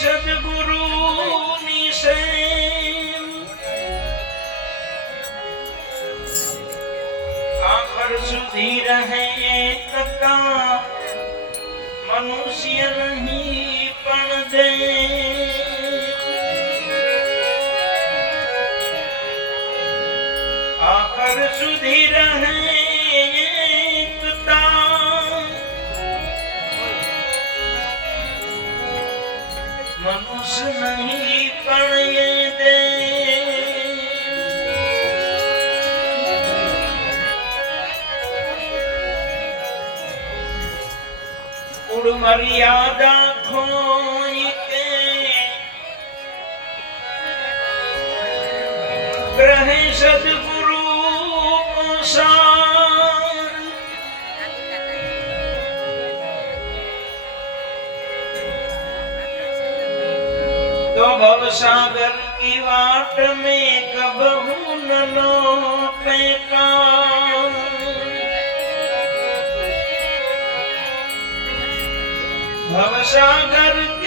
સદગુરુની same આખર સુધી રહે એકતા મનુષ્ય નહીં પણ દે આખર સુધી રહે मर्यादा खोई ग्रह सदगुरु तो भव सागर की वाट में कबहू न लौटे का। भव सागर की